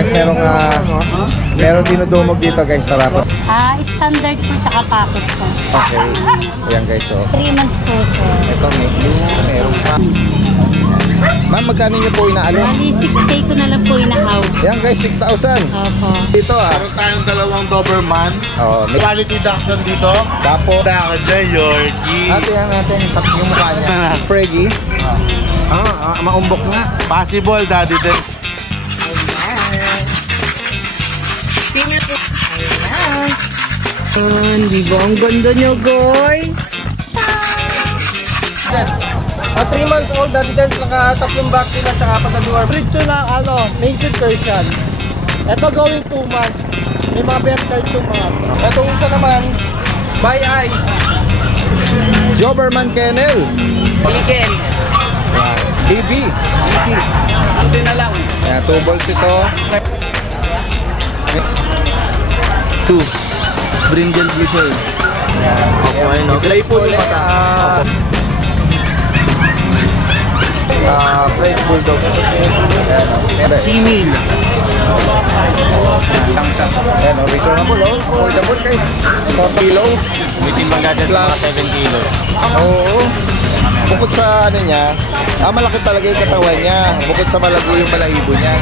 Guys, merong dinudumog dito guys, tara po. Standard po tsaka packet po. Okay. Ayan guys, oh. 3 months po, sir. Ito, meron pa. Ma'am, magkano niyo po inaalok? Bali, 6K ko na lang po inahaw. Ayan guys, 6,000. Opo. Dito Meron tayong dalawang Doberman. Oh, Quality Dachshund dito. Tapo. Daka dyan, Yorkie. Ate, yan natin. Tapos yung mukha niya. Preggy. Maumbok nga. Possible, daddy din. Di ba ang ganda nyo, guys? 3 months old, Daddy Dance, naka-tatlong vaccine at saka pataduar. Breed to na, Mason Persian. Ito going 2 months. May mga best card itong mga. Ito isa naman, by eye. Doberman Kennel. Chicken. BB. Ito na lang. 2 balls ito. 2. Brindle Glisel. Okay, no? Play po yung mata. French Bulldog. Female. Ayan, reasonable, affordable guys. Ito, kilo. Mitimbang natin sa mga 7 kilos. Oo. Bukod sa ano niya, malaki talaga yung katawan niya. Bukod sa malaki yung balahibo niya.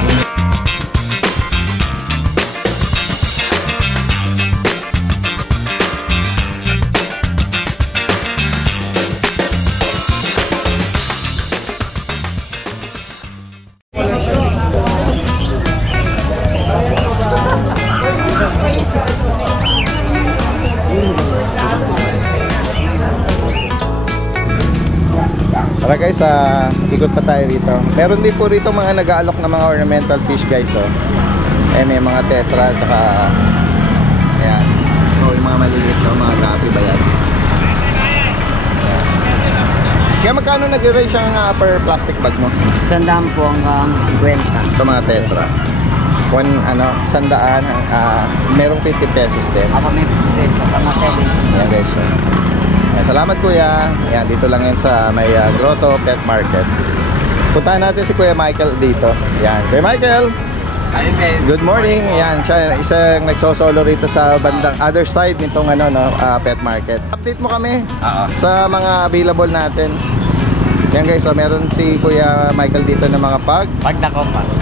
Tara guys, ikot pa tayo rito. Meron din po rito mga nag-aalok ng mga ornamental fish guys, oh. May mga tetra, saka ayan. Yung mga maliit, mga gapi ba yan? Ayan. Kaya magkano nag-range ang upper plastic bag mo? 100 po hanggang 50. Ito mga tetra. 100, merong 50 pesos din. Ako may peso, tama 7. Ayan guys, oh. Salamat kuya. Ayan, dito lang yan sa may Grotto Pet Market. Puntahan natin si Kuya Michael dito. Ayan, Kuya Michael. Good morning. Ayan, siya isang nagsosolo rito sa bandang other side nitong Pet Market. Update mo kami sa mga available natin. Ayan guys, so meron si Kuya Michael dito ng mga pug. Pag na compact.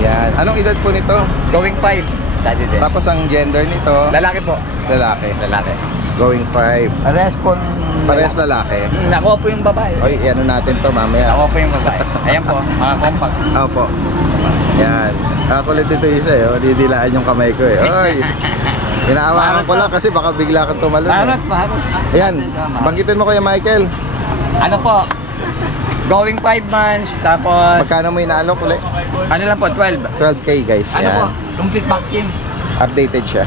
Ayan, anong edad po nito? Going 5. Daddy din. Tapos ang gender nito? Lalaki po. Lalaki. Lalaki. Going 5. Parehas po. Parehas lalaki. Nakuha po yung babae. Oy, ano natin to mamaya. Nakuha po yung babae. Ayan po, mga compact. Opo. Yan. Kulit ito isa eh. Didilaan yung kamay ko eh. Oy. Inaawakan ko lang kasi baka bigla kang tumalon. Parot. Ayan. Banggitin mo Kuya Michael. Ano po? Going 5 months, tapos Magkano mo inaalok ulit? ano lang po, 12. 12K guys. Ano po? Yan. Complete vaccine. Updated siya.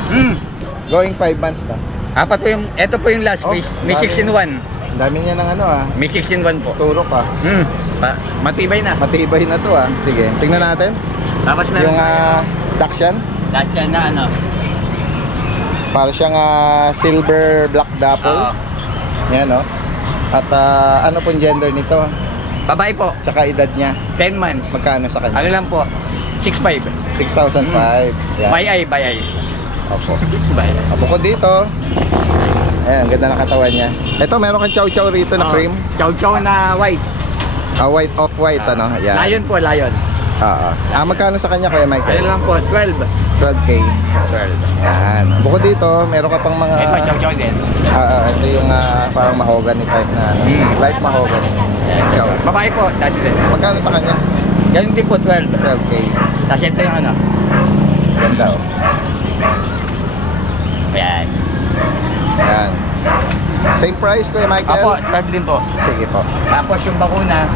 Going 5 months na. Apat po yung, ito po yung last phase. May 6 in 1. Ang dami niya ng May 6 in 1 po. Turok ah. Matibay na. Matibay na to ah. Sige, tingnan natin. Tapos meron Yung Dachshund. lahat yan na ano. Para siyang silver black dapple. Yan oh. At ano pong gender nito? Babae po, Tsaka edad niya. 10 months. Magkano sa kanya? Ano lang po, 6'5". 6,005. Yan. By eye. Opo. By eye. Bukod dito, ayan, ang ganda ng katawan niya. Ito, meron kang chow-chow rito na cream. Chow-chow na white. White off-white, ano? Yan. Lion po, lion. Magkano sa kanya Kuya Ano Michael? lang po, 12. 12K. 12. Yan. Bukod dito, meron ka pang mga... Ito, chow-chow din. ito yung parang mahogany type na light mahogany. Ikaw. Babae po, dati din. Magkano sa kanya? Ganun din po, 12. 12K. Tapos ito yung ano. Ganda oh. Ayan. Yan. Same price Kuya Michael? Apo, 12 din po. Sige po. Tapos yung bakuna,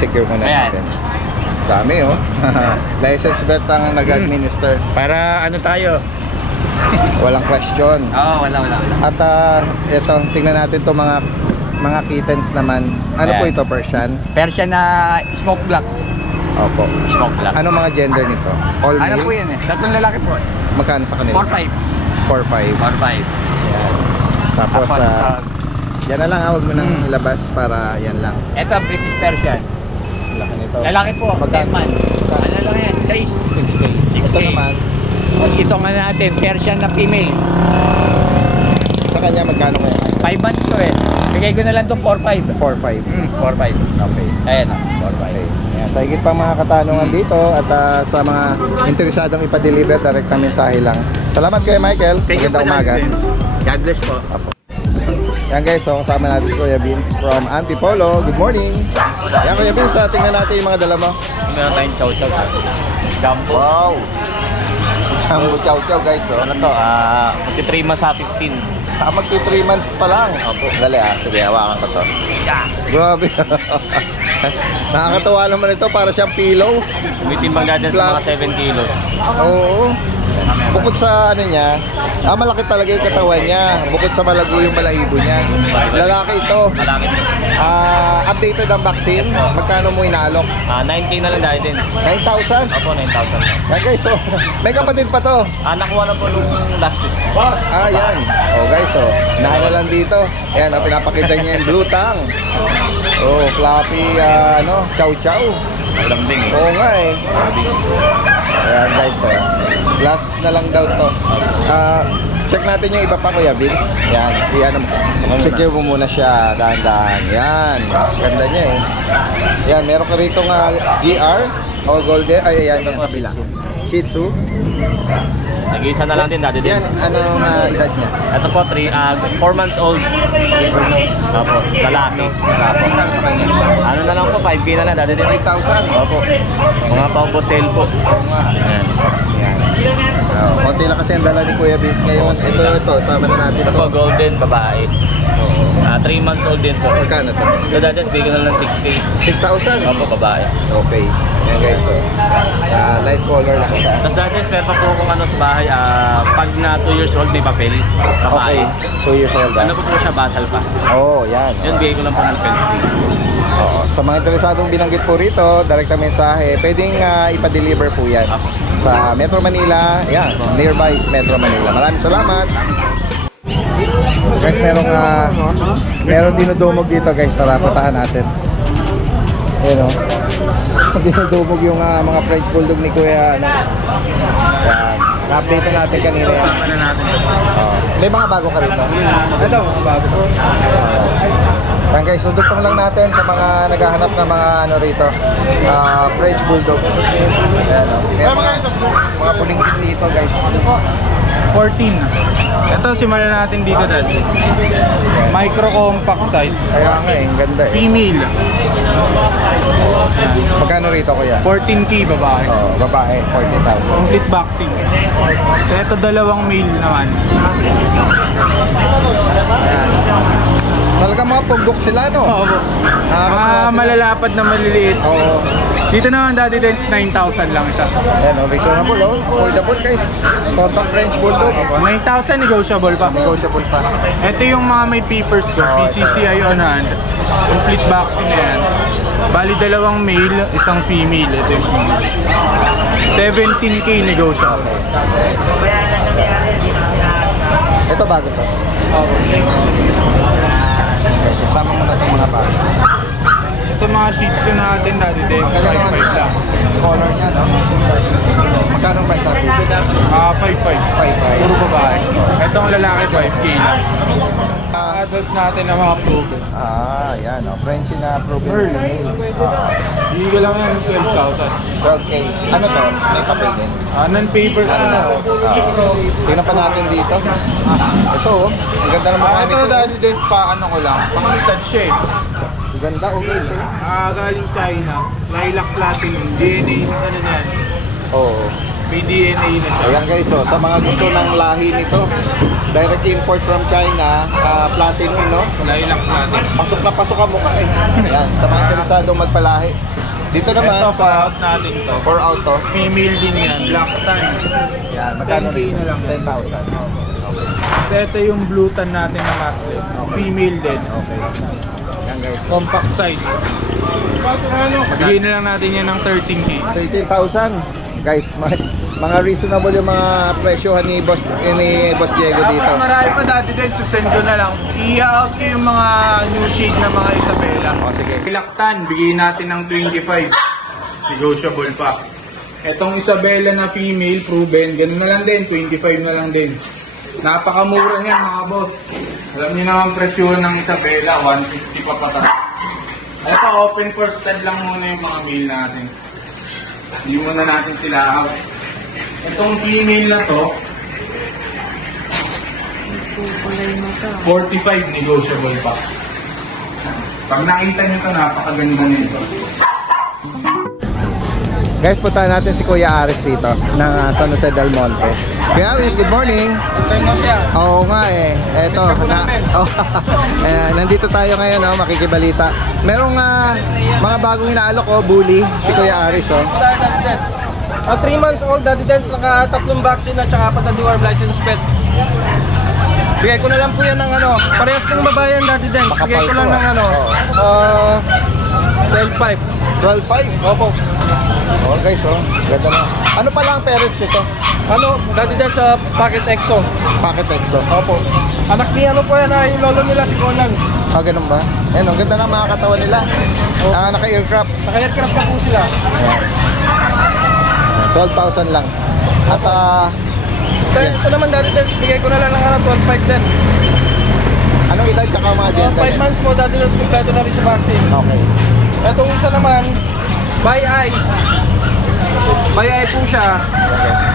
Secure mo na ayan. natin. Dami oh. License bet ang nag-administer. Para ano tayo? Walang question. Oo, wala. At ito, tingnan natin to mga kittens naman. Ano po Ayan. ito, Persian? Persian na smoke black. Opo. Smoke black. Ano mga gender nito? All Ano male? po yan eh? Tatlong lalaki po. Magkano sa kanila? 4'5". 4-5. 4'5". Yan. Tapos, yan na lang, huwag mo nang ilabas para yan lang. Ito, British Persian. Laki nito. Lalaki po, 10 Magkano? months. Ano lang yan? 6. 6K. Ito nga natin, Persian na female. Sa kanya, magkano kaya? 5 months to eh. Bigay ko na lang itong 4.5. 4.5. 4.5. Okay. Ayan o, 4.5. Okay. Ayan, sa higit pang mga katanungan dito at sa mga interesadong ipa-deliver, direct na mensahe lang. Salamat kay Michael. Magandang umaga. God bless po. Yan guys, so kasama natin si Kuya Vince from Antipolo. Good morning. Yan Kuya Vince, tingnan natin yung mga dala mo. Meron tayong chow-chow. Jumbo. Wow. Jumbo chow-chow guys. Oh. Ano to? Magti 3 months sa 15. Magti 3 months pa lang. Opo. Dali sige, hawakan ko to. Grabe. Nakakatawa naman ito, para siyang pillow. Tumitimbang natin sa mga 7 kilos. Oo. Bukod sa ano niya, malaki talaga yung katawan niya. Bukod sa malago yung balahibo niya. Lalaki ito. Malaki. Updated ang vaccine. Magkano mo inaalok? 9K na lang dahil din. 9,000? Opo, 9,000. Yan guys, so may kapatid pa to. Nakuha na po nung last week. Yan. Guys, so nahin na lang dito. Ayan, pinapakita niya yung blue tongue. Fluffy, chow chow. Lambing eh. Oo nga eh. Ayan guys, so last na lang daw to. Check natin yung iba pa Kuya Vince. Yan, secure mo muna siya, dahan-dahan. Yan, ganda niya eh. Yan, meron ka rito nga GR o Golden, ayan yung kabila. Shih Tzu. Nag-iisa na lang din dati din. Yan, anong edad niya? Ito po, 4 months old. Opo, lalaki. Magkano sa kanya? Ano na lang po, 5K na lang dati din. 5,000? Opo. Mga paupo sale po. Ayan. Konti lang kasi ang dala ni Kuya Vince ngayon. Ito, sama na natin Ito ito. po, golden babae. 3 months old din po. Magkano to? Ito dati, bigyan na lang 6K. 6,000? Opo, babae. Okay. Yan guys, so light color lang siya. Tapos dati, meron pa po kung ano sa bahay, pag na 2 years old, may papel. Okay, Babae. 2 years old. Ano po siya, basal pa. Yan. Yun, bigay ko lang po ng penalty. Sa mga interesadong binanggit po rito, direct na mensahe, pwedeng ipa-deliver po yan. Sa Metro Manila, nearby Metro Manila. Maraming salamat. Guys, merong dinudumog dito guys, tara puntahan natin. Ayan o. Dinudumog yung mga French Bulldog ni Kuya. Yan. Na-update na natin kanina yan. May mga bago ka rito? Ito, mga bago po. Yan guys, sundutong lang natin sa mga naghahanap ng mga rito. French Bulldog. Ayan o. May mga pulingkit dito guys. 14. Ito simulan natin dito dati. Micro compact size. Kaya nga ang ganda eh. Female. Magkano rito kuya? 14K babae. Babae, 40,000. Complete vaccine. So ito dalawang male naman. Talaga mga pugok sila no? Oo. Mga malalapad na maliliit. Oo. Dito naman dati din 9,000 lang isa. Ayan o, reasonable o. Affordable guys. Compact French Bulldog. 9,000 negotiable pa. Negotiable pa. Ito yung mga may papers ko. PCCI on hand. Complete vaccine na yan. Bali dalawang male, isang female. Ito yung female. 17K negotiable. Ito bago to. Okay, so sama mo na itong mga bago. Ito mga Shih Tzu natin dati din. 5.5 lang. Color niya no? Magkano price natin? 5.5. 5.5. Puro babae. Itong lalaki 5K lang. Adult natin na mga proven. Yan o. French na proven. Hindi ko lang yan 12,000. 12K. Ano to? May papel din. Non-papers na. Tingnan pa natin dito. Ito o. Ang ganda ng mukha Ito nito. dati din pa ano ko lang. Pang-stud siya eh. Ang ganda okay siya. Galing China. Lilac Platinum. DNA. Ano na yan? Oo. May DNA na siya. Ayan guys, so, sa mga gusto ng lahi nito, direct import from China, platinum, no? Lilac Platinum. Pasok na pasok ang mukha eh. Ayan, sa mga interesadong magpalahi. Dito naman Ito pa sa out natin to. 4 out to. Female din yan. Black tan. Yan, magkano 10K rin? na lang. 10,000. So ito yung blue tan natin na matlet. Female din. Okay. Yan guys. Compact size. Bigyan na lang natin yan ng 13K. 13,000. Guys, mga reasonable yung mga presyohan ni Boss Diego dito. Marami pa dati din. Susend ko na lang. I-out ko yung mga new shade na mga Isabela. O, sige. Laktan, bigyan natin ng 25. Negotiable pa. Etong Isabela na female, proven, ganun na lang din, 25 na lang din. Napakamura niyan mga boss. Alam niyo naman presyo ng Isabela, 150 pa pataas. Ito, open for stud lang muna yung mga male natin. Hindi muna natin sila out. Itong female na to, 45 negotiable pa. Pag nakita nyo ito, napakaganda nito. Guys, puntahan natin si Kuya Aris dito ng San Jose del Monte. Kuya Aris, good morning. Tayo mo siya. Oo nga eh. Eto, nandito tayo ngayon, makikibalita. Merong mga bagong inaalok, bully, si Kuya Aris. 3 months old, Daddy Dance, naka 3 vaccine at saka apat na deworm license pet. Bigay ko na lang po yan ng parehas ng babayan, Daddy Dance. Bigay ko lang ng 12.5. 12.5? Opo. Oh guys, ganda na. Ano pala ang parents nito? Daddy Dance sa Packet Exo. Packet Exo. Opo. Anak ni po yan, yung lolo nila si Conan. Ganun ba? Ayan, ang ganda ng mga katawan nila. Naka-aircraft. Naka-aircraft na po sila. 12,000 lang. At Ito naman, Daddy Dance, bigay ko na lang ng 12.5 din. anong edad tsaka mga gender? 5 months po, Daddy Dance, kompleto na rin sa vaccine. Okay. Itong isa naman, by eye. By eye po siya.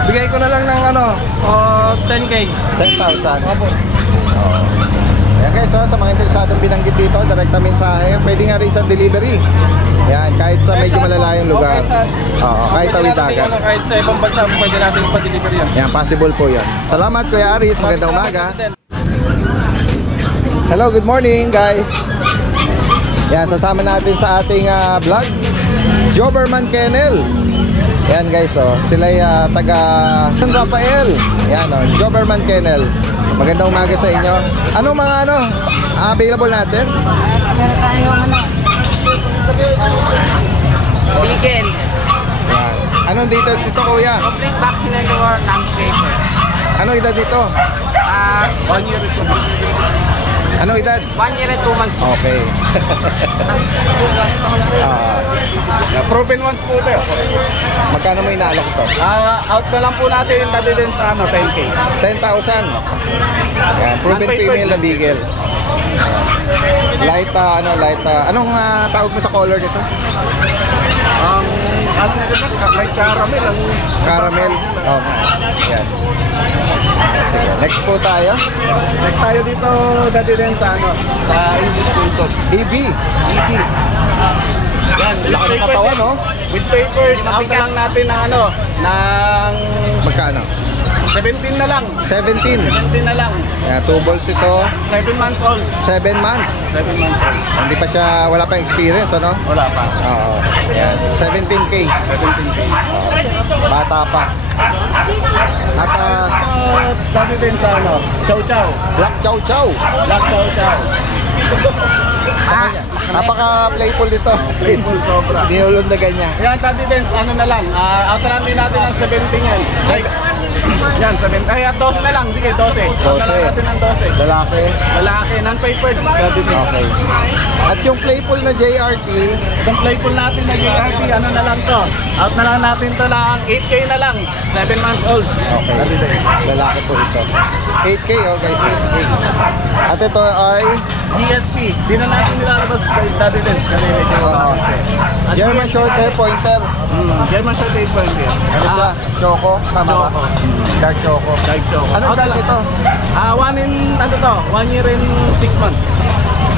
Bigay ko na lang ng 10K. 10,000. Opo. Ayan guys, sa mga interesadong binanggit dito, direkta mensahe. Pwede nga rin sa delivery. Yan, kahit sa medyo malalayong lugar. Kahit tawid dagat. Kahit sa ibang bansa, pwede natin ipa-deliver yan. Yan, possible po yan. Salamat Kuya Aris, magandang umaga. Hello, good morning guys. Yan, sasama natin sa ating vlog, Joberman Kennel. Yan guys, sila'y taga San Rafael. Yan, Joberman Kennel. Magandang umaga sa inyo. Anong mga available natin? Meron tayong Vegan. Yan. Anong details ito kuya? Complete vaccine and or non-paper. Anong edad dito? 1 year and 2 months. Anong edad? 1 year and 2 months. Okay. Proven ones po ito. Magkano mo inaalok ito? Out na lang po natin yung Daddy Dance sa 10K. 10,000. Yan, proven female na beagle. Light, anong tawag mo sa color nito? May caramel. Caramel. Yan. Sige, next po tayo. Next tayo dito, Daddy Dance sa English Bulldog. EB. Yan, Laki ng katawan, no? With paper, out na lang natin ng ng Magkano? 17 na lang. 17. 17 na lang. Yan, 2 balls ito. 7 months old. 7 months. 7 months old. Hindi pa siya, wala pa experience, ano? Wala pa. Oo. Yan. 17K. 17K. Bata pa. At Daddy Dance sa Chow Chow. Black Chow Chow. Black Chow Chow. Napaka-playful dito. Playful sobra. Dinulundagan niya. Yan, Daddy Dance, na lang. Out na natin ng 17 yan. Yan, 7. Ay, 12 na lang. Sige, 12. Out na lang natin ng 12. Lalaki. Lalaki, non-papered. Daddy Dance. Okay. At yung playful na JRT, Itong playful natin na JRP, na lang to. Out na lang natin to ng 8K na lang. 7 months old. okay. Lalaki po ito. 8K, guys. 8K. At ito ay DSP. Di na natin nilalabas kay Daddy Dance. Kasi medyo At German Short Hair Pointer. German Short 8 point here. Ano siya? Choco? Tama ba? Choco. Dark Choco. Like Choco. Anong Out edad na lang. ito? 1 year and 6 months.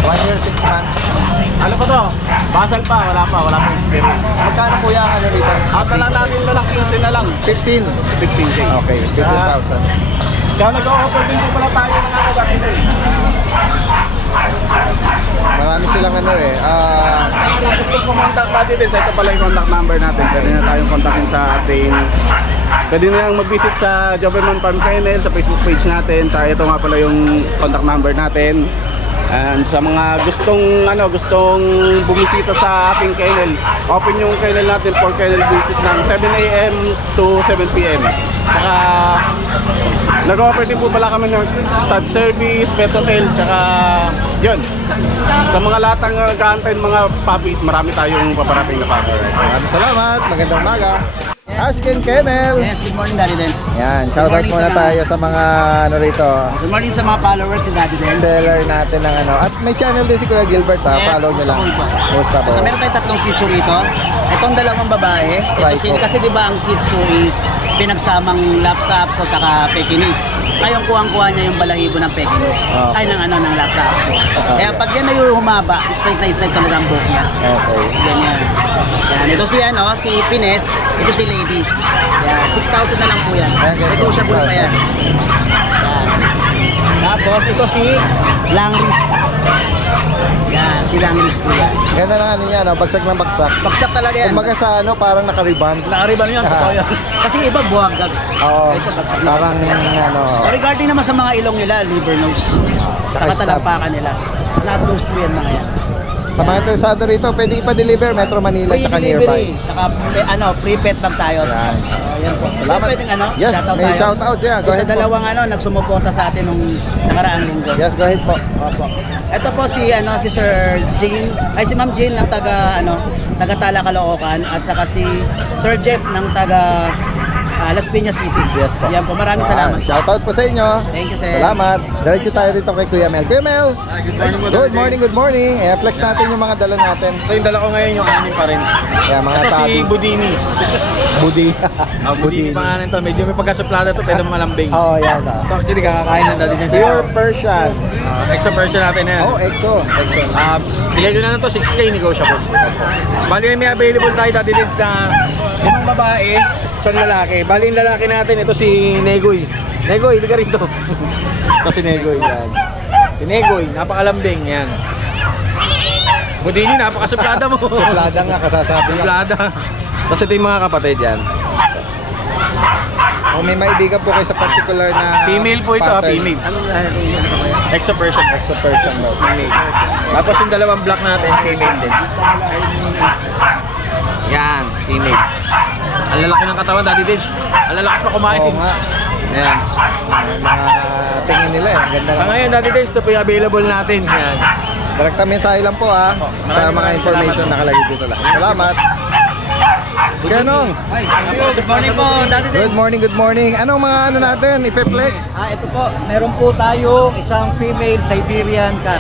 1 year, 6 months. Ano pa to? Basal pa, wala pa experience. Magkano kuya ang ano dito? Out na lang natin na lang 15 na lang. 15. 15K. Okay, 15,000. Kaya nag-o-offer din po pala tayo ng Daddy Dance. Marami silang Kung gusto kumontak Daddy Dance, ito pala yung contact number natin. Pwede na tayong kontakin sa ating pwede na lang mag-visit sa Joberman Farm Kennel sa Facebook page natin. Sa ito nga pala yung contact number natin. And sa mga gustong bumisita sa ating kennel, open yung kennel natin for kennel visit ng 7 AM to 7 PM. Saka nag-offer din po pala kami ng stud service, pet hotel, tsaka yun. Sa mga latang nag-aantay ng mga puppies, marami tayong paparating na puppies. Maraming salamat. Magandang umaga. Ashken Kennel. Yes, good morning, Daddy Dance. Yan, shoutout Good morning muna sa mga- tayo sa mga ano rito, Good morning sa mga followers ni Daddy Dance. seller natin ng ano. At may channel din si Kuya Gilbert ha, Yes, follow nyo lang. gusto ko ito. Gusto po. Meron tayong tatlong Shih Tzu rito. Itong dalawang babae. Right Ito po. kasi di ba ang Shih Tzu is pinagsamang Lhasa Apso saka Pekingese. Kayong kuhang-kuha niya yung balahibo ng Pekingese. Okay. Ay ng Lhasa Apso. Kaya pag yan ay humaba, straight talaga ang buhok niya. Okay. Ganyan. Yan. Ito si Pines, ito si Lady. Yan. 6,000 na lang po yan. Ayan, guys, Negotiable pa 6,000. yan. Yan. Tapos ito si Langris. Yan, si Langris po yan. Ganda na ano niya, no? Bagsak ng bagsak. Bagsak talaga yan. Kumbaga sa ano, parang naka-rebound. Nakariban yun, totoo yun. Kasi iba buhagag. Oo, Ito, bagsak na parang bagsak. ano. Regarding naman sa mga ilong nila, liver nose. Sa Saka katalampakan nila. Snot nose po yan mga yan. Sa mga interesado rito, pwede ipa-deliver Metro Manila Free at nearby. delivery. Saka free pet lang tayo. Yan. Yan po. Salamat. Pwedeng Yes, shoutout may tayo. shoutout siya. Go Sa ahead po. dalawang nagsumuporta sa atin nung nakaraang linggo. Yes, go ahead po. Opo. Ito po si Sir Jean, si Ma'am Jean ng taga Tala Caloocan at saka si Sir Jeff ng taga Las Piñas City. Yes po. Yan po, maraming salamat. Shoutout po sa inyo. Thank you, sir. Salamat. Diretso tayo rito kay Kuya Mel. Kuya Mel! Good morning, Good morning. Flex natin yung mga dala natin. Ito yung dala ko ngayon, yung anim pa rin. Yan, mga Ito si tabi. Budini. Budi. Budini pangalan to. Medyo may pagkasuplada to, pero malambing. Oh, yan. Ito actually kakakain ng dati din Pure Persian. Extra version natin na yan. Oh, EXO. EXO. Bigay ko na lang to 6K negotiable. Bali may available tayo dati din na yung babae, isang lalaki. Bali yung lalaki natin, ito si Negoy. Negoy, hindi ka rito. Ito si Negoy, yan. Si Negoy, napakalambing, yan. Budini, napakasuplada mo. Suplada nga, kasasabi lang. Suplada. Tapos ito yung mga kapatid yan. Kung may maibigan po kayo sa particular na Female po ito, pattern. female. Extra version. EXO Persian daw. Female. Tapos yung dalawang black natin, female din. Yan, female. Ang lalaki ng katawan, Daddy Dage. Ang lalakas pa kumain. Oo nga. Yan. Mga tingin nila eh. Ang ganda Sa na. ngayon, Daddy Dage, ito po yung available natin. Yan. Direkta mensahe lang po sa mga Maraming information salamat. nakalagay dito lang. Salamat. Ganong. Good morning po, Daddy Dance. Good morning. Anong mga ano natin? Ipe-flex? Ito po, meron po tayo isang female Siberian cat.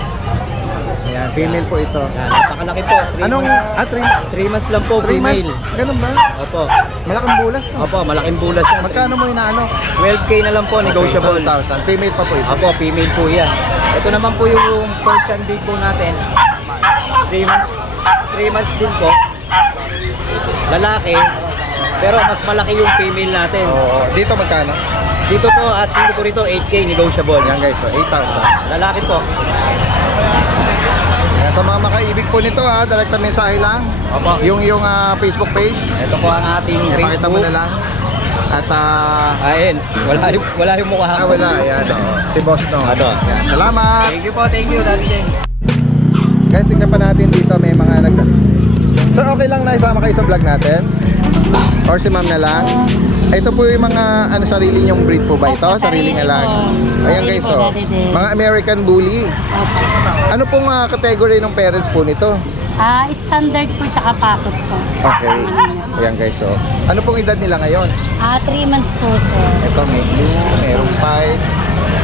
Ayan, female po ito. Napakalaki po. Anong, 3 months lang po, 3 months? female. Ganun ba? Opo. Malaking bulas no? Opo, malaking bulas yan. Magkano mo inaano? 12K na lang po, negotiable. 12,000. Female pa po ito. Opo, female po yan. Ito naman po yung Persian big po natin. 3 months. 3 months din po. Lalaki. Pero mas malaki yung female natin. Oo. Dito magkano? Dito po, asking ko po rito, 8K negotiable. Yan guys, so 8,000. Lalaki po. Kaya sa mga makaibig po nito ha, direkta mensahe lang. Opo. Yung Facebook page. Ito po ang ating Pakita mo Facebook. na lang. At Ayun, wala yung mukha ko. wala. Ayan, si Boss no. Ato. Yan. Salamat. Thank you po, thank you, Daddy James. Guys, tingnan pa natin dito may mga Sir, okay lang na isama kayo sa vlog natin? Or si ma'am na lang? Ito po yung mga sarili nyong breed po ba ito? Opo, Sariling sarili alaga. po. Ayan Sarili guys, po, oh. Daddy din. Mga American Bully. Opo. Ano pong category ng parents po nito? Standard po tsaka pocket po. Okay. Ayan guys, oh. Ano pong edad nila ngayon? 3 months po, sir. Ito may blue, merong white.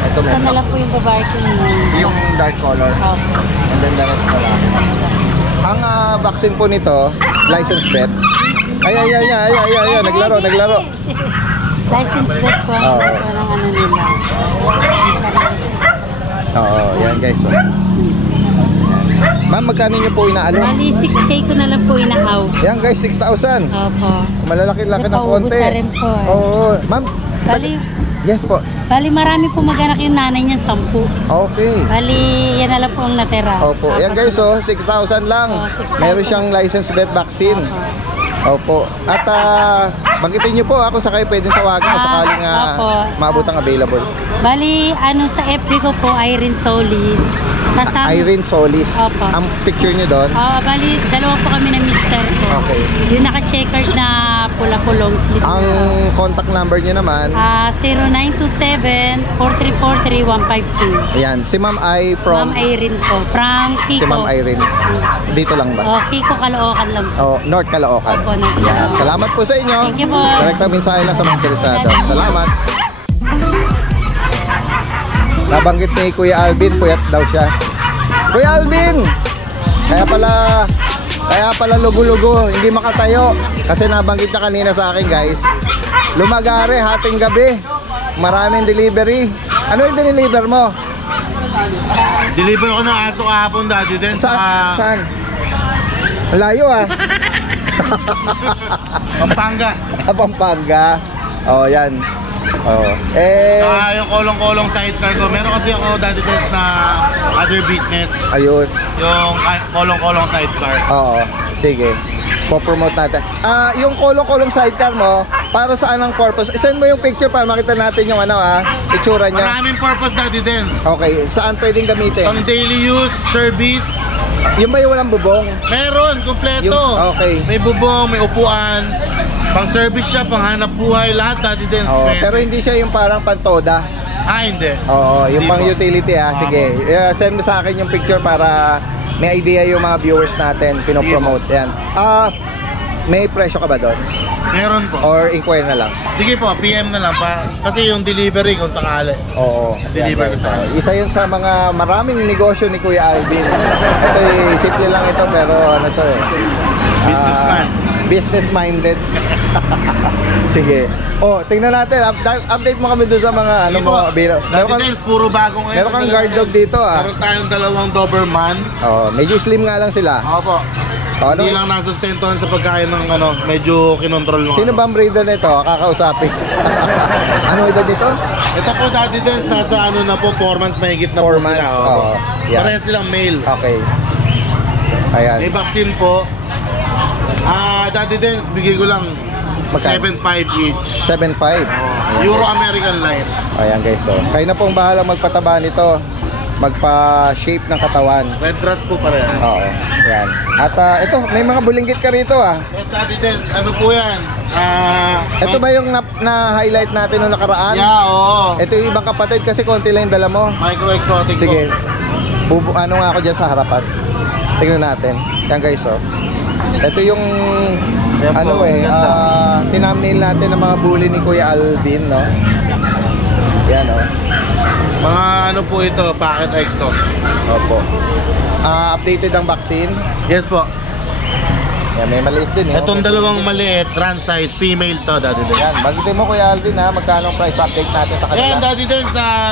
Ito Isa na meron lang po yung babae ko nun. yung dark color. Opo. And then the rest wala. Ang vaccine po nito, license vet. Ay, naglaro. License vet po ang Oo. ng nila. Oo, yan guys. Oh. Ma'am, magkano niyo po inaalok? Bali, 6K ko na lang po inahaw. Yan guys, 6,000. Opo. Malalaki-laki ng Napaubos konti. na rin po, eh. Oo, ma'am. Yes po. Bali, marami po maganak yung nanay niyan, 10. Okay. Bali, yan na lang po ang natira. Opo. Yan guys, oh, 6,000 lang. Oh, 6,000. Meron siyang license vet vaccine. Opo. At banggitin niyo po ako sa kayo pwedeng tawagan kung sakaling Opo. maabot ang available. Bali, sa FB ko po, Irene Solis. Irene Solis. Opo. Ang picture niyo doon. Bali, dalawa po kami ng mister ko. Okay. Yung naka-checkers na Pula-Pulong, Silipin. Ang contact number nyo naman, 0927-4343-152. ayan, si Ma'am ay Ma'am from, Irene po. From Kiko. si Ma'am Irene. Dito lang ba? Oh, Kiko, Caloocan lang po. Oh, North Caloocan. Opo, North Yan. Caloocan. Salamat po sa inyo. Thank you po. Direktang mensahe lang sa mga interesado. Salamat. Nabanggit ni Kuya Alvin, puyat daw siya. Kuya Alvin! Kaya pala lugo-lugo, hindi makatayo. Kasi nabanggit niya kanina sa akin, guys. Lumagare, hating gabi. Maraming delivery. Ano yung deliver mo? Deliver ko ng aso kahapon, Daddy Den. Saan? Layo ah. Pampanga. Pampanga. Oh, yan. Oh. Saka yung kolong-kolong sidecar ko. Meron kasi ako, Daddy Den, na other business. Ayun. Yung kolong-kolong sidecar. Oo. Sige. Po-promote natin. Yung kolong-kolong sidecar mo, para saan ang purpose? Isend mo yung picture para makita natin yung itsura niya. Maraming purpose, Daddy Den. Okay. Saan pwedeng gamitin? Pang daily use, service. Yung ba yung walang bubong? Meron, kompleto. Okay. May bubong, may upuan. Pang service siya, pang hanap buhay, lahat, Daddy Den. Oo. Pero hindi siya yung parang pantoda. Hindi. Oo. Yung Hindi pang po. utility Sige. Send mo sa akin yung picture para may idea yung mga viewers natin. Pinopromote. Yan. May presyo ka ba doon? Meron po. Or inquire na lang? Sige po, PM na lang pa. Kasi yung delivery kung sakali. Oo. Deliver ko sa Isa yun sa mga maraming negosyo ni Kuya Alvin. Ito simple lang ito pero ano to eh. Businessman. Business minded. Sige. Tingnan natin. Update mo kami doon sa mga ano Sige mo. po. Daddy Den, puro bago ngayon. Meron kang guard dog dito Meron tayong dalawang Doberman. Medyo slim nga lang sila. Opo. Hindi lang nasustentuhan sa pagkain ng medyo kinontrol mo. Sino ba ang breeder nito? Kakausapin. Ano edad dito? Ito po, Daddy Den, nasa na po, 4 months mahigit na 4 po months. sila. Opo. Yeah. Parehas silang male. Okay. Ayan. May vaccine po. Daddy Den, bigay ko lang Magkano? 7.5 each. 7.5. Euro-American line. Ayan guys, kayo na pong bahala magpataba nito, magpa-shape ng katawan. Red dress po pareha. Oo, yan. At ito, may mga bulinggit ka rito Yes, Daddy Den, ano po yan? Ito ba yung na-highlight natin noong nakaraan? Yeah, oo. Ito yung ibang kapatid kasi konti lang yung dala mo. Micro-exotic Sige, po. ano nga ako dyan sa harapan. Tingnan natin. Yan guys, ito yung Yan po, tinamnail natin ng mga bully ni Kuya Alvin, no? Yan, Mga ano po ito, packet exo. Opo. Updated ang vaccine. Yes po. Yan, may maliit din Itong dalawang maliit, trans size, female to, Daddy Den. Yan, bagitin mo Kuya Alvin magkano ang price update natin sa kanila. Yan, Daddy Den,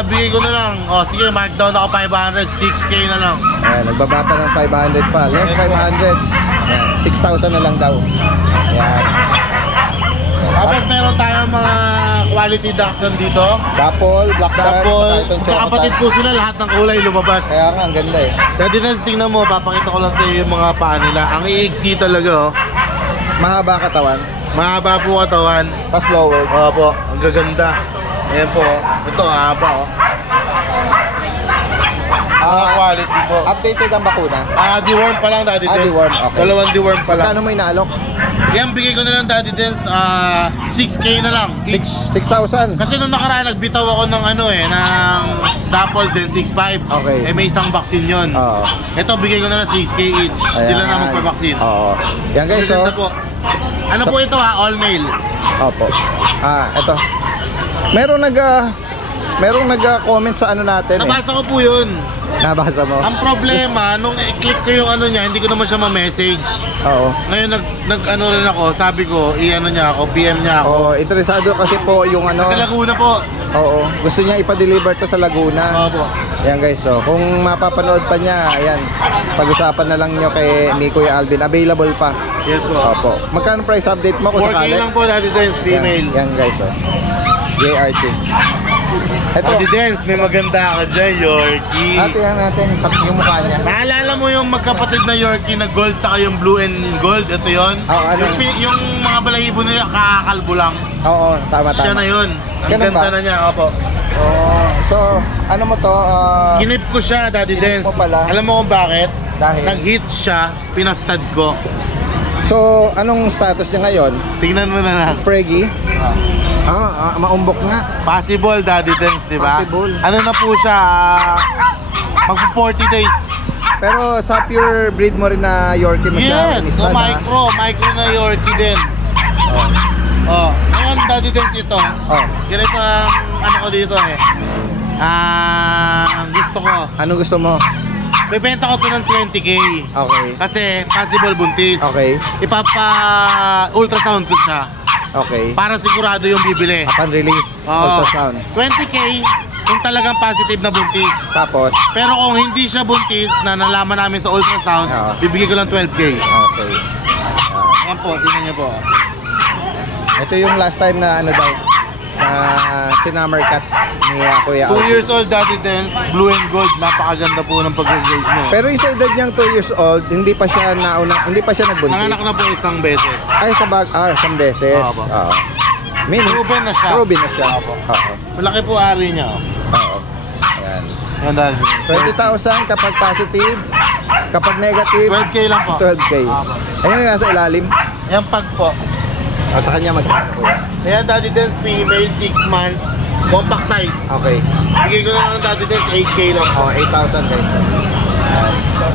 bigay ko na lang. Sige, mark down ako 500, 6K na lang. Ayan, nagbaba pa ng 500 pa. Less 500. Yan, 6,000 na lang daw. Yan. Tapos meron tayong mga quality dachshund dito. Dapol, black dog, Tapos, itong magkakapatid po sila, lahat ng kulay lumabas. Kaya nga, ang ganda Daddy Den, tingnan mo, papakita ko lang sa iyo yung mga paa nila. Ang iigsi talaga, Mahaba katawan, Mahaba po katawan. pas lower. Opo, ang gaganda. Ayan po, Ito, haba, quality po. Updated ang bakuna. Deworm pa lang, Daddy Den. Deworm, okay. Dalawang deworm pa lang. Magkano mo inaalok? Yan, bigay ko na lang, Daddy Den, 6K na lang each. 6,000. Kasi nung nakaraan, nagbitaw ako ng ng Dapol din, 6.5. Okay. May isang vaccine yun. Oo. Ito, bigay ko na lang 6K each. Ayan. Sila na magpa-vaccine. Oo. Yan guys, Ganda po. Ano po ito all male. Opo. Ito. Merong nag-comment sa ano natin Nabasa ko po yun. Nabasa mo? Ang problema, nung i-click ko yung niya, hindi ko naman siya ma-message. Oo. Ngayon, nag-ano rin ako, sabi ko, niya ako, PM niya ako. Oo, interesado kasi po yung Sa Laguna po. Oo, gusto niya ipa-deliver to sa Laguna. Opo. Yan guys, kung mapapanood pa niya, ayan, pag-usapan na lang niyo kay Kuya Alvin. Available pa. Yes po. Opo. Magkano price update mo kung 4K sakali? lang po, Daddy Dance, female. Yan guys, JRT. Ito. Daddy Dance, may maganda ka dyan, Yorkie. Tingnan natin yung mukha niya. Naalala mo yung magkapatid na Yorkie na gold saka yung blue and gold? Ito yun? Oo, ano? Yung mga balahibo nila, kakakalbo lang. Oo, tama. Siya na yun. Ang Ganun ganda ba? na niya, opo. Oo. So, ano mo to? Kinip ko siya, Daddy Kinip Dance. mo pala. Alam mo kung bakit? Dahil? Nag-hit siya, pinastad ko. So, anong status niya ngayon? Tingnan mo na lang. Preggy? Maumbok nga. Possible, Daddy Dance, di ba? Possible. Ano na po siya, magpo 40 days. Pero sa pure breed mo rin na Yorkie mas Yes, so na micro na Yorkie din. Ngayon, Daddy Dance ito. Ganito ang ano ko dito eh. Gusto ko. Anong gusto mo? Bebenta ko to ng 20K. Okay. Kasi possible buntis. Okay. Ultrasound ko siya. Okay. Para sigurado yung bibili. Upon release, ultrasound. 20K kung talagang positive na buntis. Tapos? Pero kung hindi siya buntis na nalaman namin sa ultrasound, bibigay ko lang 12K. Okay. Ayan po, tingnan niyo po. Ito yung last time na ano daw, na sinummer cut ni Kuya 2 Alvin. years old, Daddy Dance, blue and gold. Napakaganda po ng pag-grade niyo. Pero yung sa edad niyang 2 years old, hindi pa siya nagbuntis. Nanganak na po isang beses. Ay, isang beses. Oo. Oo. Proven na siya. Proven na siya. Opo. Oo. Malaki po ari niya. Oo. Ayan. Yan, Daddy Dance. 20,000 kapag positive, kapag negative, 12K lang po. 12K. Opo. Ayun yung nasa ilalim. Yan pag po. Sa kanya magkano Kuya? Ayan, Daddy Dance, female, 6 months, compact size. Okay. Bigay ko na lang Daddy Dance, 8K lang. 8,000 guys.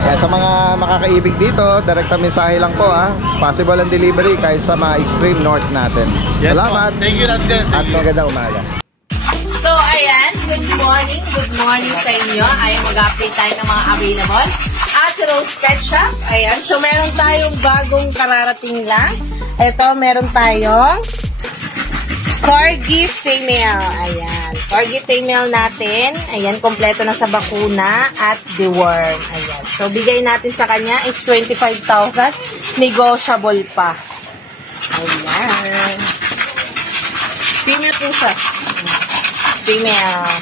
Kaya sa mga makakaibig dito, direkta mensahe lang po Possible ang delivery kahit sa mga extreme north natin. Yes, Salamat. po. Thank you, Daddy Dance. At magandang umaga. So, ayan, good morning sa inyo. Ay, mag-update tayo ng mga available. At Rose Pet Shop, ayan. So, meron tayong bagong kararating lang. Ito, meron tayong Corgi Female. Ayan, Corgi Female natin. Ayan, kompleto na sa bakuna at deworm. Ayan. So, bigay natin sa kanya is 25,000. Negotiable pa. Ayan. Female po siya. Female.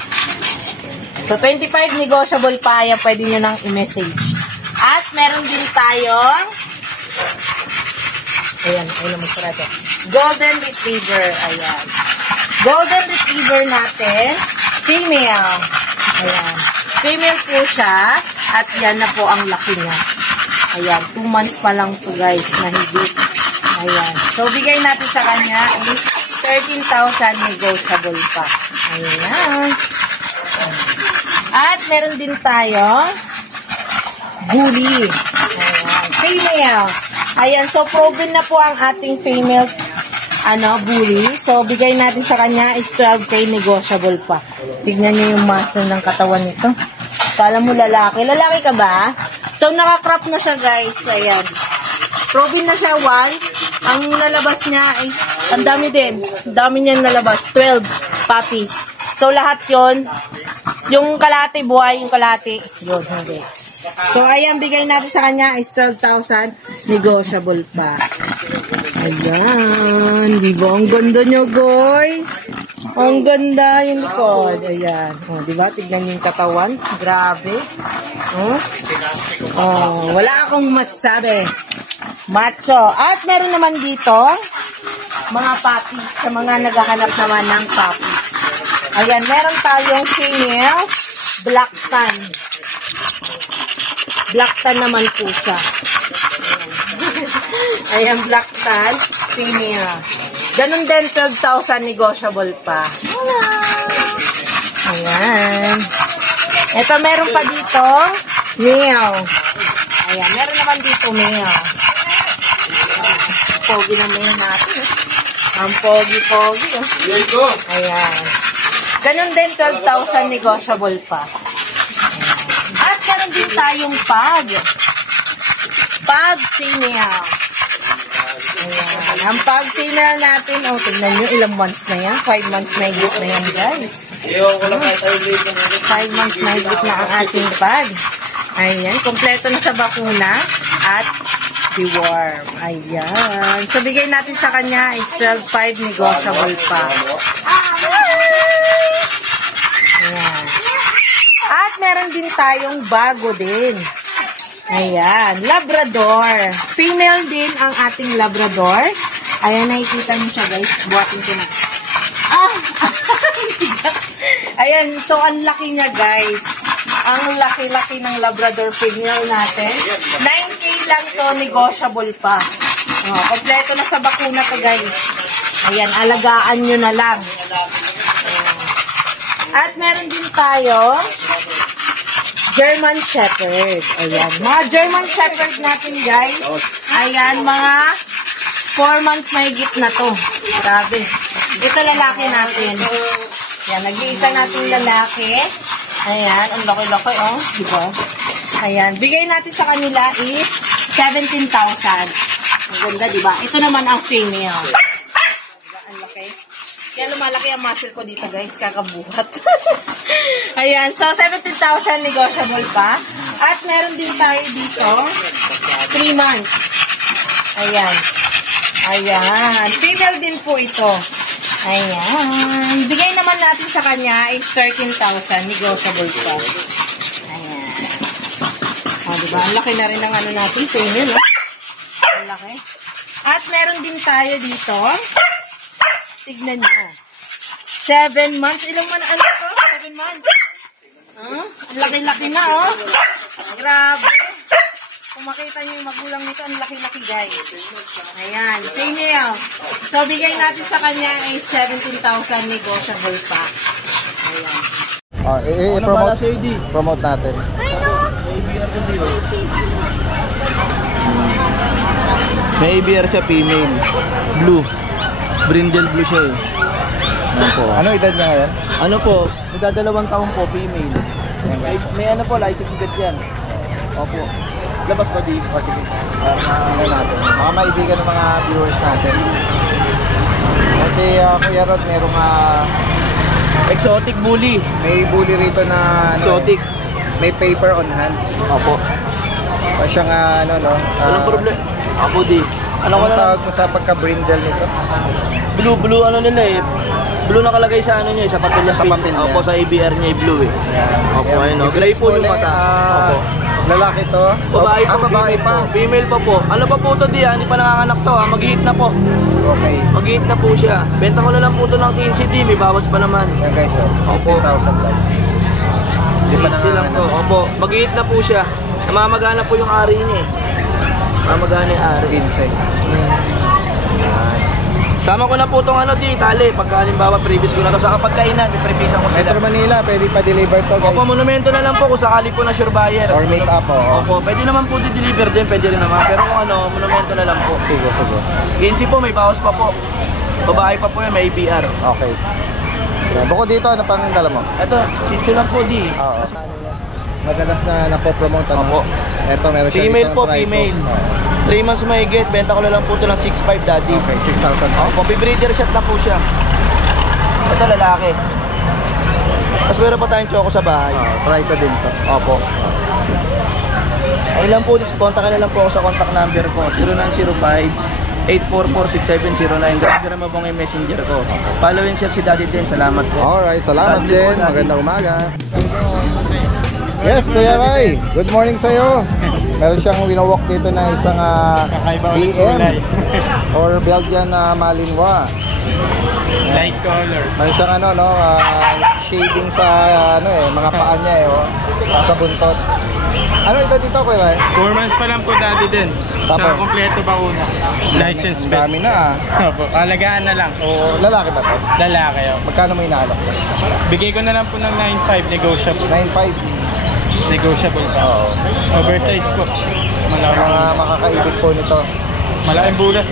So, 25 negotiable pa. Ayan, pwede nyo nang i-message. At meron din tayong ayun magsurado. Golden Retriever. Ayan. Golden Retriever natin. Female. Ayan. Female po siya. At yan na po ang laki niya. Ayan. 2 months pa lang po guys. Mahigit. Ayan. So, bigay natin sa kanya is 13,000 negotiable pa. Ayan. At meron din tayo bully. Ayan. Female. Ayan. So, proven na po ang ating female bully. So, bigay natin sa kanya is 12K negotiable pa. Tignan niyo yung muscle ng katawan nito. Kala mo lalaki. Lalaki ka ba? So, naka-crop na siya guys. Ayan. Proven na siya once. Ang nalabas niya is, ang dami din. Ang dami niyang nalabas. 12 puppies. So, lahat yon yung kalate, buhay yung kalate. Yun, hindi. So, ayan, bigay natin sa kanya is 12,000. Negotiable pa. Ayan. Di ba? Ang ganda nyo, guys. Ang ganda yung likod. Ayan. O, di ba? Tignan yung katawan. Grabe. Wala akong masabi. Macho. At meron naman dito, mga puppies. Sa mga naghahanap naman ng puppies. Ayan, meron tayong female black tan. Black tan naman po siya. Ayan, black tan, female. Ganun din, 12,000 negotiable pa. Ayan. Ito, meron pa dito, male. Ayan, meron naman dito, male. Pogi na male natin. Ang pogi-pogi. Ayan. Ganun din, 12,000 negotiable pa. At meron din tayong pag. Pag female. Ayan. Ang pag female natin, tignan nyo, ilang months na yan. 5 months na higit na yan, guys. 5 months na higit na ang ating pag. Ayan, kompleto na sa bakuna at deworm. Ayan. So, bigay natin sa kanya is 12,500 negotiable pa. Ayan. At meron din tayong bago din. Ayan, Labrador. Female din ang ating Labrador. Ayan, nakikita niyo siya guys. Buhatin ko na. Ayan, so ang laki niya guys. Ang laki-laki ng Labrador female natin. 9K lang to, negotiable pa. Oh, kompleto na sa bakuna to, guys. Ayan, alagaan nyo na lang. Ayan. At meron din tayo German Shepherd. Ayan. Mga German Shepherd natin, guys. Ayan, mga 4 months mahigit na to. Grabe. Ito lalaki natin. Ayan, nag-iisa natin lalaki. Ayan, ang laki-laki, oh. Diba? Ayan, bigay natin sa kanila is 17,000. Ang ganda, diba? Ito naman ang female. Diba? Ang laki. Kaya lumalaki ang muscle ko dito, guys. Kakabuhat. Ayan, so 17,000 negotiable pa. At meron din tayo dito 3 months. Ayan. Ayan. Female din po ito. Ayan. Bigay naman natin sa kanya is 13,000 negotiable pa. Ayan. O, diba? Ang laki na rin ng ano natin. Female, oh. Ang laki. At meron din tayo dito. Tignan nyo. 7 months. Ilang man, ano ito? 7 months. Huh? Ang laki-laki na, oh. Grabe. Kung makita nyo yung magulang nito, ang laki-laki, guys. Ayan. Female. So, bigay natin sa kanya ay 17,000 negotiable pa. Ayan. Promote natin. May ABR siya, female. Blue. Brindle blue siya eh. Ano po? Ano edad niya ngayon? Ano po? Nagdadalawang taon po, female. May ano po, license agad yan. Opo. Labas ba di? O sige. Ano natin? Mga maibigan ng mga viewers natin. Kasi Kuya Rod, merong Exotic bully. may bully rito na Exotic. may paper on hand. Opo. Pa siyang Anong problem? Ako di. Ano ko Anong na lang? tawag mo sa pagka-brindle nito? Blue ano nila eh. Blue nakalagay sa ano niya, sa papel niya. Sa papel niya. Opo, sa ABR niya blue eh. Opo, ayun o. Gray po yung mata. Opo. Lalaki to? Babae po, babae female pa. po. Female pa po. Ano pa po ito di hindi pa nanganganak to ha. Mag-hit na po. Okay. Mag-hit na po siya. Benta ko na lang po ito ng 15 di, may bawas pa naman. Yan guys, Opo. 15,000 lang. Hindi pa Hit lang to. Opo, mag-hit na po siya. Namamagana po yung ari niya eh. Namamagana yung ari. 15. Sama ko na po itong tali. Pagka halimbawa previous ko na to sa kapagkainan, may previous ako Metro sila. Manila, pwede pa deliver to guys. Opo, monumento na lang po kung sakali po na sure buyer. Or make up Opo, pwede naman po di-deliver din, pwede rin naman. Pero kung monumento na lang po. Sige. 15 po, may bawas pa po. Babae pa po yan, may ABR. Okay. Bukod dito, ano pang dala mo? Ito, sitio lang po di. Oo. Madalas na napopromote ano? Opo. Ito, meron siya Female dito po, ang Trico. female. Oo. 3 months may get, benta ko na lang po ito ng 6.5 daddy. Okay, 6,000. Opo, breeder shot na po siya. Ito lalaki. Tapos meron pa tayong choco sa bahay. Try ko din to. Opo. Ayun lang po, kontakin na lang po ako sa contact number ko. 0905-844-6709. Grabe naman po yung messenger ko. Followin siya si Daddy Den. Salamat po. Alright, salamat God bless din. po, Daddy. Magandang umaga. Yes, Kuya Ray. Good morning sa'yo. Meron siyang winawalk dito na isang BM or Belgian Malinois. Light color. Meron siyang shading sa mga paa niya sa buntot. Ano ito dito, Kuya Ray? 4 months pa lang po Daddy Dens. Tapos? Sa kompleto ba una? License vet. Dami na Opo, alagaan na lang. O lalaki ba ito? Lalaki oh. Magkano mo inaalok? Bigay ko na lang po ng 9.5 negotiable. 9.5. Negotiable pa. Oo. Oversize po. Mga makakaibig po nito. Malaking bulas.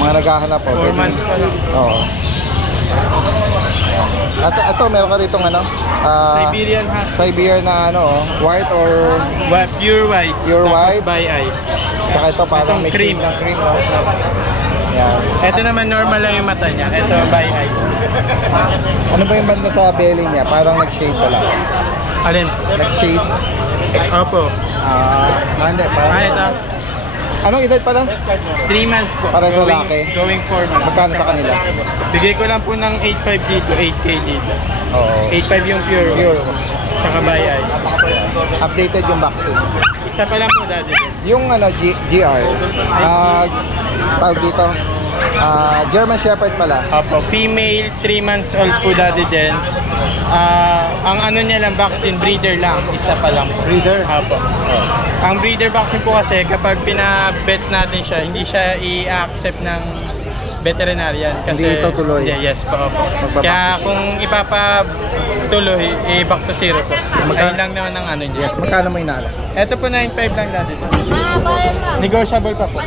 Mga naghahanap po. 4 months pa lang. Oo. At ito, meron ka ritong Siberian Husky. Siberian na white or Pure white. Pure Tapos white. by eye. saka ito parang Itong may cream. shade ng cream, no? Yan. Ito naman normal lang yung mata niya. Ito by eye. Ano ba yung banda sa belly niya? Parang nag-shade pala. Alin? Nag-shade. Opo. Hindi, parang... Ito. Anong edad pala? 3 months po. Para sa lalaki? Going 4 months. Magkano sa kanila? Bigay ko lang po ng 8.5 dito, 8K dito. Oo. 8.5 yung pure. Pure. Tsaka by eye. Updated yung vaccine. Isa pa lang po dati. Yung GR, tawag dito, German Shepherd pala. Opo, female, 3 months old po Daddy Dens. Ang ano niya lang, vaccine, breeder lang, isa pa lang po. Breeder? Opo. Ang breeder vaccine po kasi kapag pinabet natin siya, hindi siya i-accept ng veterinarian. Kasi, Hindi ito tuloy? Yeah, yes po. Kaya kung ipapatuloy, back to zero po. Ayun lang naman ang ano niya. Yes, magkano mo inaalok? Ito po 9.5 lang Daddy Dens. Negotiable pa po.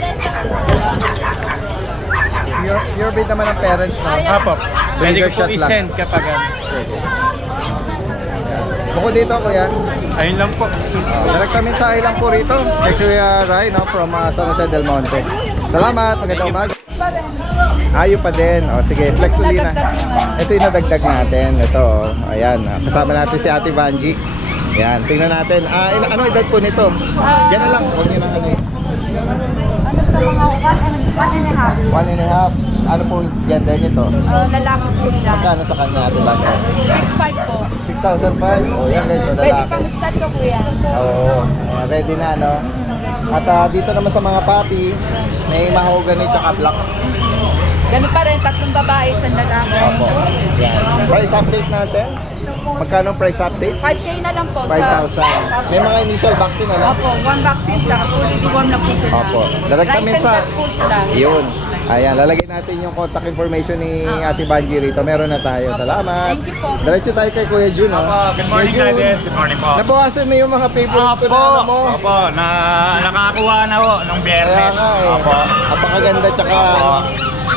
Pure breed naman ang parents, no? Opo. Pwede ko po shot lang. i-send kapag ano. Bukod dito, kuya. Ayun lang po. Direct kami sa ilang po rito. Kay Kuya Rai, no? From San Jose del Monte. Salamat, magandang umaga. Ayo pa din. O, sige, flex uli na. Ito yung nadagdag natin. Ito, ayan. Kasama natin si Ate Vanji. Ayan, tingnan natin. Ano edad po nito? Yan na lang. Huwag nyo na ano. 1.5. Ano po gender nito? Lalaki po siya. Magkano sa kanya, Ate Vanji? 6.5 po. 6,500. O, yan guys. So, Pwede lalaki. pang stud ko kuya. Oo, ready na, no? At dito naman sa mga papi, may mahogany tsaka black. Ganun pa rin, 3 babae, 1 lalaki. Opo. Yan. Price update natin? Magkano price update? 5K na lang po. 5,000. May mga initial vaccine, ano? Opo, 1 vaccine lang. Fully deworm na po sila. Opo. Dalag kami sa... Licensed po sila. Yun. Ayan, lalagay natin yung contact information ni Ate Banji rito. Meron na tayo. Salamat. Thank you po. Diretso tayo kay Kuya Jun, no? Good morning, Kuya Jun, Daddy. Good morning po. nabawasan mo yung mga favorite ko na ano mo. Opo, nakakuha na ho nung Kaya biyernes. nga eh. Opo. Napakaganda tsaka...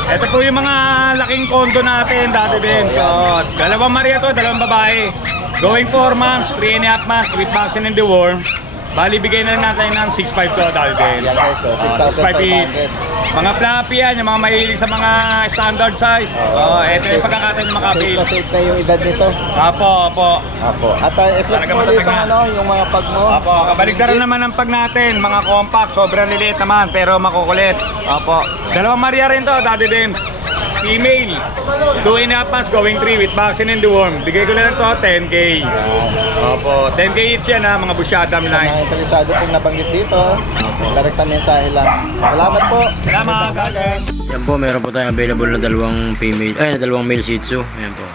Ito po yung mga laking kondo natin dati din. So, 2 Maria to, 2 babae. Going 4 months, 3.5 months with vaccine and deworm. Bali, bigay na natin ng 6.5 to dati din. Yan guys, so 6,500. Mga fluffy yan, yung mga mahilig sa mga standard size. Ito yung pagkakataon ng mga Safe kapil. na safe na yung edad nito. Opo, opo. Apo. At i-flex Talaga mo matatag dito na. ano, yung mga pag mo. Opo, kabaligtaran naman ang pag natin, mga compact, sobrang liliit naman, pero makukulit. Opo. 2 Maria rin to, dati din. Female, 2.5 months, going 3 with vaccine and deworm. Bigay ko na lang to, 10K. Opo, 10K each yan ha, mga busyadam Sa line. mga interesado pong nabanggit dito, direct na mensahe lang. Salamat po. Salamat, Gagan. Yan po, meron po tayong available na 2 female, ay, 2 male Shih Tzu. Ayan po.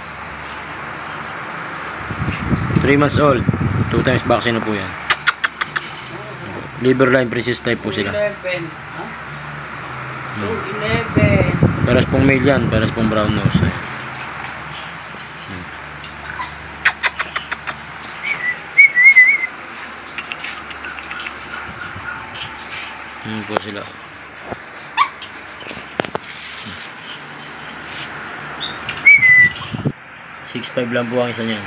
3 months old, 2 times vaccine na po yan. Liver line princess type po sila. 11. Paras pong male yan, paras pong brown nose. Ayan. Ayan po sila. $6.5 lang po ang isa niyan.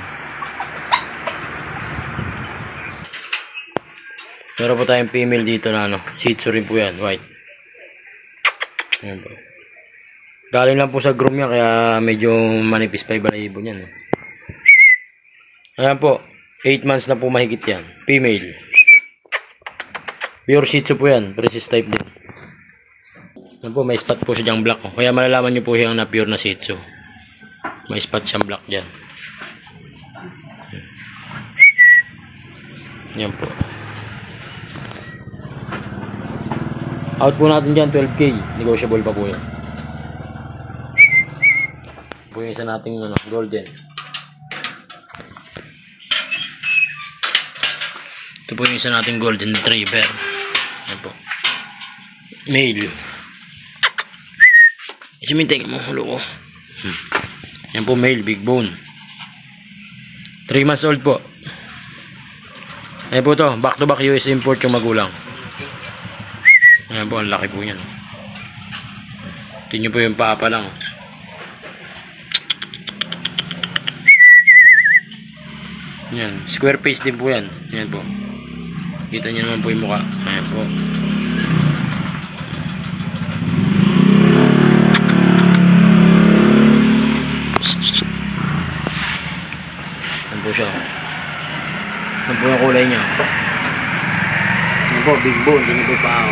Meron po tayong female dito na ano, Shih Tzu rin po yan, white. Ayan po. Galing lang po sa groom yan, kaya medyo manipis pa ibalahibo niyan. Ayan po, 8 months na po mahigit yan, female. Pure Shih Tzu po yan, princess type din. Ayan po, may spot po siya dyang black. Kaya malalaman nyo po siyang na pure na Shih Tzu. May spot siyang black dyan. Yan po. Out po natin dyan, 12K. Negotiable pa po yan. Po yung isa nating ano, golden. Ito po yung isa nating golden retriever. Yan po. Male. Isimintek mo, hulo ko. Yan po, male, big bone. 3 months old po. Ayan po to, back to back US import yung magulang. Ayan po, ang laki po yan. Tingnan po yung paa pa lang. Yan, square face din po yan. Ayan po. Kita nyo naman po yung mukha. Ayan po. Ayan po siya. Ayan po yung kulay niya. Ayan po, big bone. Tingnan po yung paa.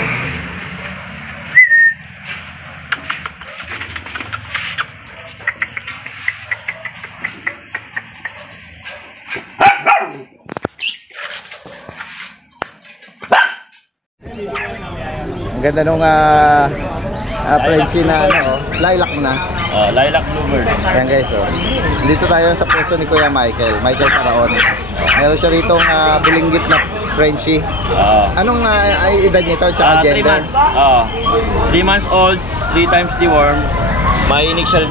Ang ganda nung Frenchie na ano, lilac na. Lilac Bloomer. Ayan guys, oh. Dito tayo sa pwesto ni Kuya Michael Paraon. Meron siya rito bulinggit na Frenchie. Anong ay edad nito at saka 3 gender? months. 3 months old, 3 times deworm. May initial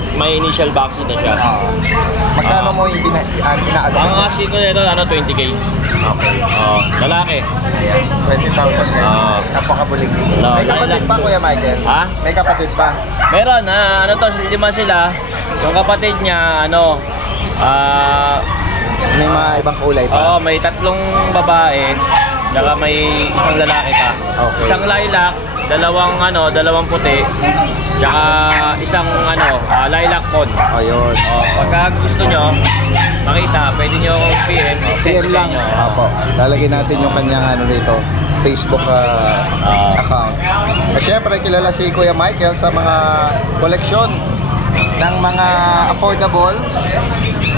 vaccine na siya. Magkano mo yung inaalo? Ang asking ko nito, 20K. Okay. Lalaki. Ayan, 20,000 guys. Napakabulinggit. May kapatid pa Kuya Michael? Ha? May kapatid pa? Meron, 5 sila. Yung kapatid niya, May mga ibang kulay pa? may 3 babae, saka may isang lalaki pa. Okay. Isang lilac, dalawang puti, tsaka isang lilac pond. Ayun. Pagka gusto nyo makita, pwede nyo akong PM. PM lang. Apo. Lalagyan natin yung kanyang rito, Facebook account. At syempre, kilala si Kuya Michael sa mga koleksyon ng mga affordable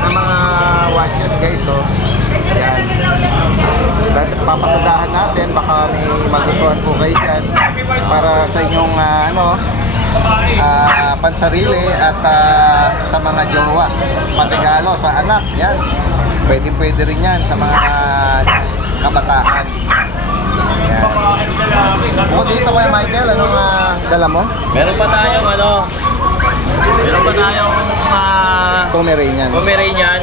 na mga watches guys. So, yan. Papasadahan natin, baka may magustuhan po kayo dyan para sa inyong pansarili at sa mga jowa, paregalo sa anak. Yan, pwede rin yan sa mga kabataan. Yan. Kung dito Kuya Michael, anong dala mo? Meron pa tayong Pomeranian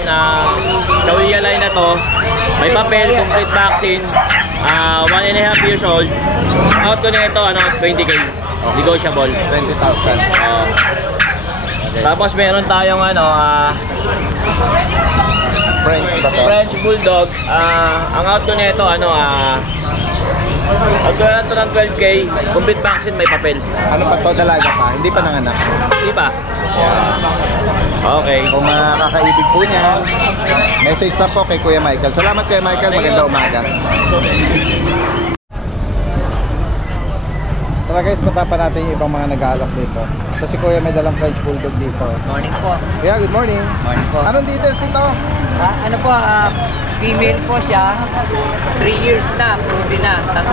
na Kawiya line na to. May papel, complete vaccine, 1.5 years old. Out ko na ito, 20K. Negotiable. 20,000. Tapos meron tayong French Bulldog. Ang out ko na ito, out ko na ito ng 12K. Complete vaccine, may papel. Ano pa to? Dalaga pa? Hindi pa nanganak? Hindi pa. Okay. Kung makakaibig po niya, message na po kay Kuya Michael. Salamat Kuya Michael, maganda umaga. Tara guys, punta pa natin yung ibang mga nag-aalok dito. Kasi Kuya may dalang French Bulldog dito. Morning po. Kuya, good morning. Morning po. Anong details ito? Female po siya. 3 years na, proven na. 3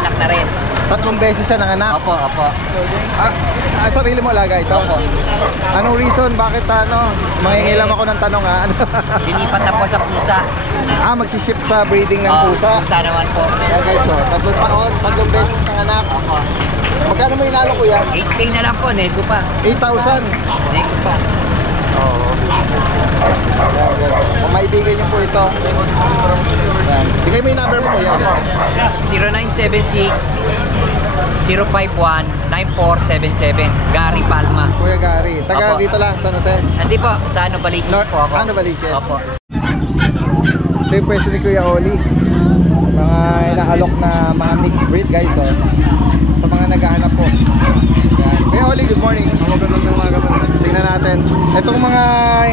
anak na rin. 3 beses siya nanganak? Opo. Sarili mo alaga ito? Opo. Anong reason? Bakit mangingilam ako ng tanong Lilipat na po sa pusa. Magsiship sa breeding ng pusa? Pusa naman po. Yan guys, 3 taon, 3 beses nanganak. Opo. Magkano mo inalo Kuya? 8K na lang po, nego pa. 8,000? Nego pa. Oo. Kung maibigan niyo po ito, yan. Bigay mo yung number mo Kuya. 0976-051-9477. Gary Palma. Kuya Gary. Taga Opo. dito lang, San Jose. Hindi po, sa Novaliches po ako. Novaliches. Opo. Ito yung pwesto ni Kuya Oli. Mga inaalok na mga mixed breed guys. Sa mga naghahanap po. Yan. Kuya Oli, good morning. Magandang umaga po. Tingnan natin. Itong mga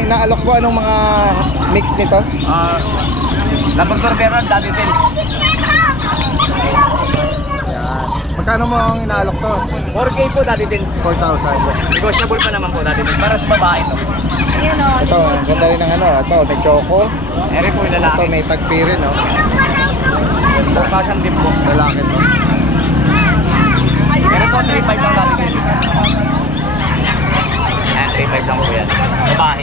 inaalok po, anong mga mix nito? Labrador Beran, Daddy Tins. Yan. Magkano mo ang inaalok to? 4K po, Daddy Tins. 4,000. Negotiable pa naman po, Daddy Tins. Para sa babae to. Ito, ang ganda rin ng ito, may choco. Eri po yung Ito, lalaki. may tagpi rin, 4,000 din po. Lalaki to. Meron po, 3.5 lang, Daddy Tins. 3.5 lang po yan. Babae.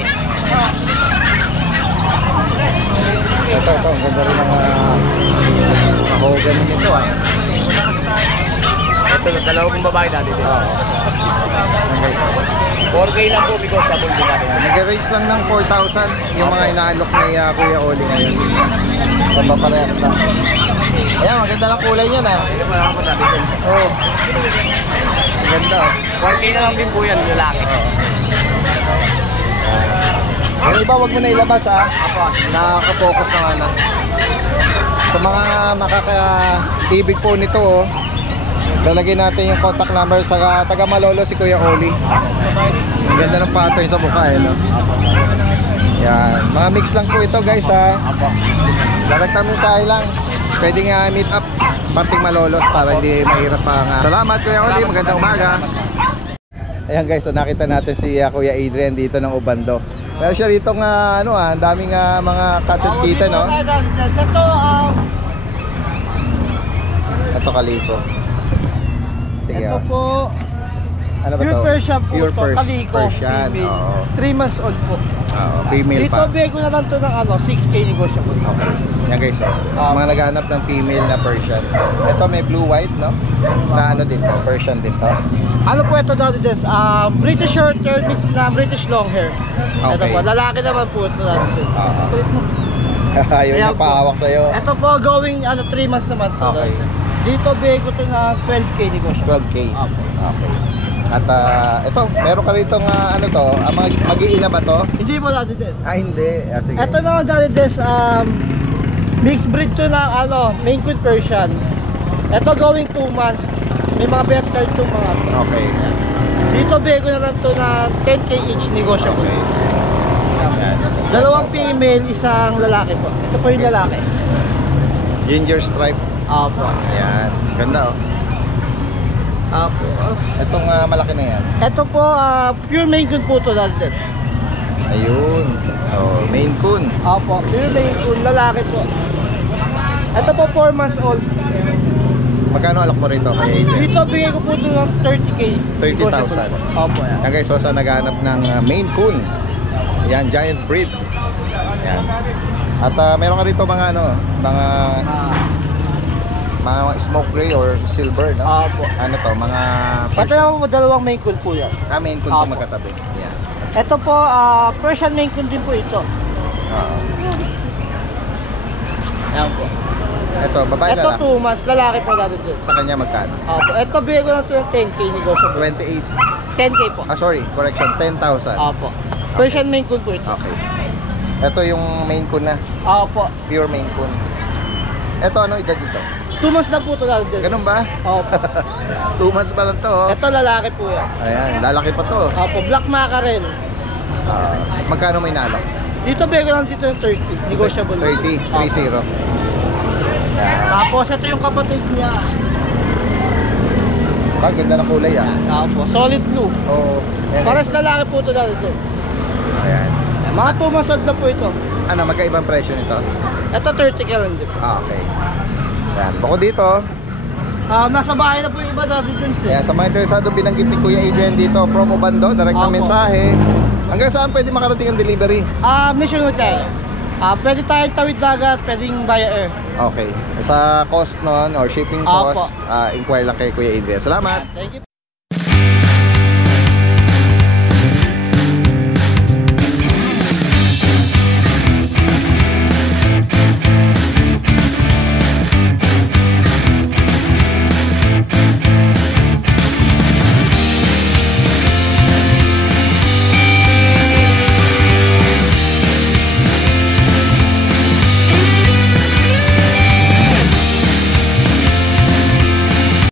Ito, ang ganda rin ng mahogan nito Ito, dalawang babae, Daddy Tins. 4K lang po, negotiable din natin. Nag-range lang ng 4,000 yung mga inaalok ni Kuya Oli ngayon. Papaparehas lang. Ayan, maganda ng kulay niya na. Ito pa lang po, Daddy Tins. Oo. Maganda. 4K na lang din po yan, lalaki. Yung iba, wag mo na ilabas nakaka-focus na nga. Sa mga makaka-ibig po nito, lalagyan natin yung contact number sa taga Malolo si Kuya Oli. Ang ganda ng pattern sa mukha Yan, mga mix lang po ito guys Direct namin sa lang. Pwede nga meet up parting Malolos para hindi mahirap Salamat Kuya Oli, magandang umaga. Ayan guys, nakita natin si Kuya Adrian dito ng Ubando. Pero siya rito ang daming mga cats and kitten, Ito kaliko. Sige. Ito po, Ano ba Pure to? Persian po Pure to, kaliko, Persian. female. Oo. 3 months old po. Oo, female Dito pa. bigay ko na lang to ng 6K negotiable. Okay. Yan guys, mga naghahanap ng female na Persian. Ito may blue-white, no? Na ano din to, Persian din to. Ano po ito dati Des? British short hair mixed na British long hair. Ito Okay. po, lalaki naman po ito dati Des. Ayaw Ayan niya po. pahawak sa'yo. Ito po going 3 months naman to. Okay. Dito bigay ko to na 12K negotiable. 12K. Opo. Okay. At ito, meron ka rito ano to, mag-iina ba to? Hindi po dati Des. Hindi. Sige. Ito naman dati Des, mixed breed to na Maine Coon Persian. Ito going 2 months. May mga bet card to mga to. Okay. Dito bigay ko na lang to na 10K each negotiable. Okay. Yan. Dalawang female, isang lalaki po. Ito po yung lalaki. Ginger stripe. Opo. Ayan. Ganda oh. Tapos Itong malaki na yan. ito po, pure Maine Coon po to dati. Ayun. Oh, Maine Coon. Opo, pure Maine Coon, lalaki po. Ito po 4 months old. Magkano alak mo rito kay Adrian? Dito bigay ko po ito ng 30K. 30,000. Opo yan. Yan guys, so naghanap ng Maine Coon. Yan, giant breed. Yan. At meron ka rito mga mga smoke gray or silver, no? Opo. Ano to, mga Ito naman po, dalawang Maine Coon po yan. Maine Coon to Opo. magkatabi. Yan. Ito po, Persian Maine Coon din po ito. Yan po. Ito, babae Ito lalaki. 2 months, lalaki po dati din. Sa kanya magkano? Opo. Ito bigay ko lang ito ng 10K negotiable. 28. 10K po. Sorry, correction, 10,000. Opo. Persian Maine Coon po ito. Okay. Ito yung Maine Coon na, Opo. pure Maine Coon. Ito, ano edad dito? 2 months na po ito dati din. Ganun ba? Opo. 2 months pa lang to. Oh. Ito lalaki po yan. Ayan, lalaki pa to. Opo, black mackerel. Magkano may nalak? Dito bigay ko lang dito yung 30. Negotiable. 30, 30. Yan. Tapos ito yung kapatid niya. Ganda ng kulay ah. Opo, solid blue. Oo. Yan. Pares lalaki po ito dati din. Ayan. Mga 2 months old na po ito. Ano, magkaibang presyo nito? Ito 30K lang din po. Okay. Ayan. Bukod dito, Nasa bahay na po yung iba dati din siya. ayan, sa mga interesado, binanggit ni Kuya Adrian dito from Obando, direct na Opo. mensahe. Hanggang saan pwede makarating ang delivery? Nationwide tayo. Pwede tayong tawid dagat, pwedeng via air. Okay. Sa cost nun or shipping cost, Opo. inquire lang kay Kuya Adrian. Salamat! Thank you po.